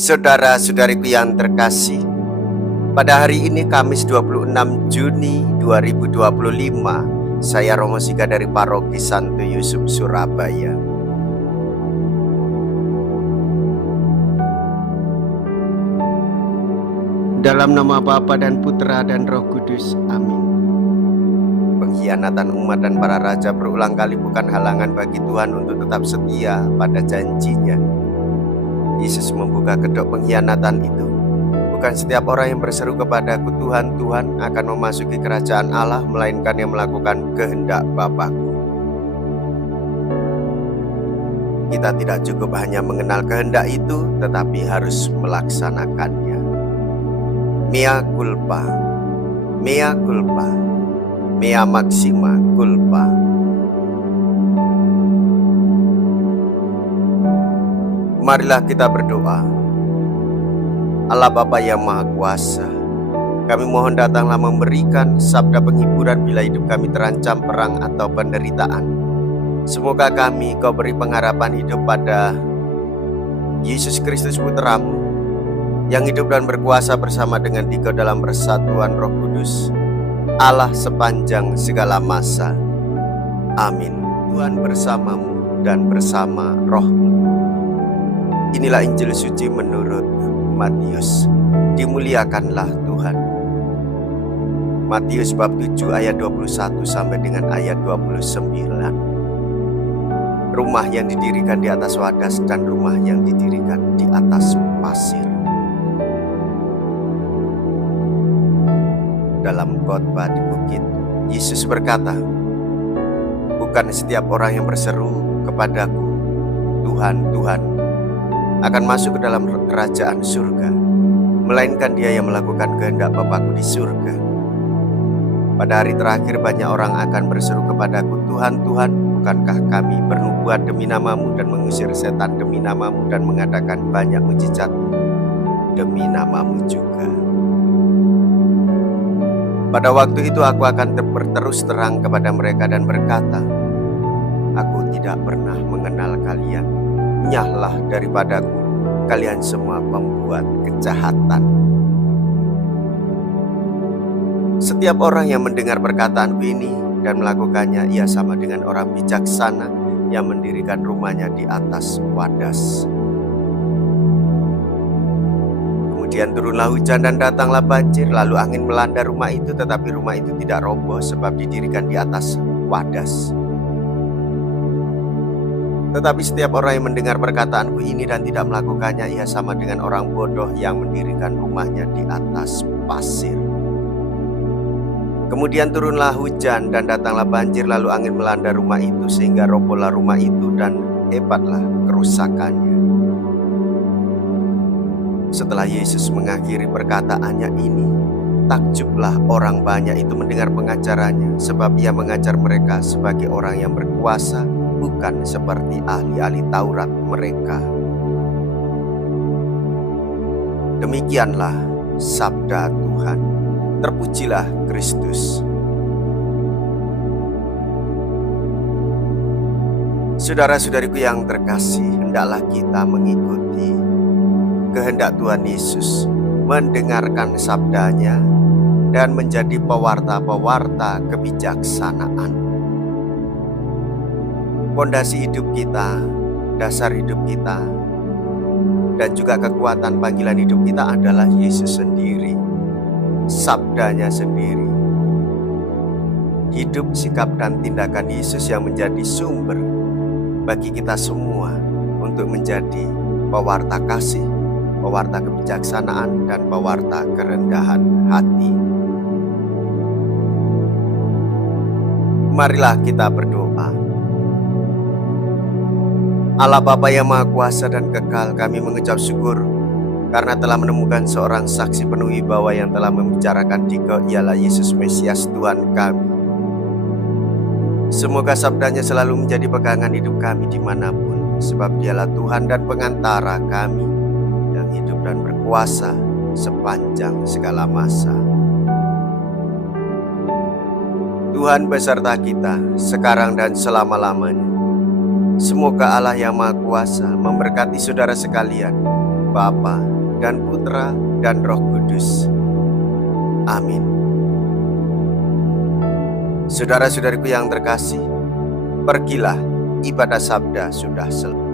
Saudara-saudariku yang terkasih, pada hari ini Kamis 26 Juni 2025, saya Romo Sika dari Paroki Santo Yusuf Surabaya. Dalam nama Bapa dan Putra dan Roh Kudus, amin. Pengkhianatan umat dan para raja berulang kali bukan halangan bagi Tuhan untuk tetap setia pada janjinya. Yesus membuka kedok pengkhianatan itu. Bukan setiap orang yang berseru kepadaku, Tuhan, Tuhan, akan memasuki kerajaan Allah, melainkan yang melakukan kehendak Bapa-Ku. Kita tidak cukup hanya mengenal kehendak itu, tetapi harus melaksanakannya. Mea culpa, mea culpa, mea maxima culpa. Marilah kita berdoa. Allah Bapa yang Maha Kuasa, kami mohon datanglah memberikan sabda penghiburan bila hidup kami terancam perang atau penderitaan. Semoga kami Kau beri pengharapan hidup pada Yesus Kristus Putramu, yang hidup dan berkuasa bersama dengan Dikau dalam persatuan Roh Kudus, Allah sepanjang segala masa. Amin. Tuhan bersamamu dan bersama rohmu. Inilah Injil suci menurut Matius. Dimuliakanlah Tuhan. Matius bab 7 ayat 21 sampai dengan ayat 29. Rumah yang didirikan di atas wadas dan rumah yang didirikan di atas pasir. Dalam khotbah di bukit, Yesus berkata, bukan setiap orang yang berseru kepadaku, Tuhan, Tuhan, akan masuk ke dalam kerajaan surga, melainkan dia yang melakukan kehendak Bapa-Ku di surga. Pada hari terakhir banyak orang akan berseru kepadaku, Tuhan, Tuhan, bukankah kami bernubuat demi nama-Mu dan mengusir setan demi nama-Mu dan mengadakan banyak mujizat demi nama-Mu juga. Pada waktu itu aku akan berterus terang kepada mereka dan berkata, aku tidak pernah mengenal kalian. Nyahlah daripadaku, kalian semua pembuat kejahatan. Setiap orang yang mendengar perkataanku ini dan melakukannya, ia sama dengan orang bijaksana yang mendirikan rumahnya di atas wadas. Kemudian turunlah hujan dan datanglah banjir, lalu angin melanda rumah itu, tetapi rumah itu tidak roboh sebab didirikan di atas wadas. Tetapi setiap orang yang mendengar perkataanku ini dan tidak melakukannya, ia sama dengan orang bodoh yang mendirikan rumahnya di atas pasir. Kemudian turunlah hujan dan datanglah banjir, lalu angin melanda rumah itu sehingga robohlah rumah itu dan hebatlah kerusakannya. Setelah Yesus mengakhiri perkataannya ini, takjublah orang banyak itu mendengar pengajarannya, sebab ia mengajar mereka sebagai orang yang berkuasa, bukan seperti ahli-ahli Taurat mereka. Demikianlah sabda Tuhan. Terpujilah Kristus. Saudara-saudariku yang terkasih, hendaklah kita mengikuti kehendak Tuhan Yesus, mendengarkan sabdanya dan menjadi pewarta-pewarta kebijaksanaan. Pondasi hidup kita, dasar hidup kita, dan juga kekuatan panggilan hidup kita adalah Yesus sendiri, sabdanya sendiri. Hidup, sikap, dan tindakan Yesus yang menjadi sumber bagi kita semua untuk menjadi pewarta kasih, pewarta kebijaksanaan, dan pewarta kerendahan hati. Marilah kita berdoa. Allah Bapa yang Maha Kuasa dan Kekal, kami mengucap syukur karena telah menemukan seorang saksi penuh wibawa yang telah membicarakan Dikau, ialah Yesus Mesias Tuhan kami. Semoga sabdanya selalu menjadi pegangan hidup kami dimanapun, sebab Dialah Tuhan dan pengantara kami yang hidup dan berkuasa sepanjang segala masa. Tuhan beserta kita sekarang dan selama-lamanya. Semoga Allah yang Maha Kuasa memberkati saudara sekalian, Bapa dan Putra dan Roh Kudus. Amin. Saudara-saudariku yang terkasih, pergilah, ibadah sabda sudah selesai.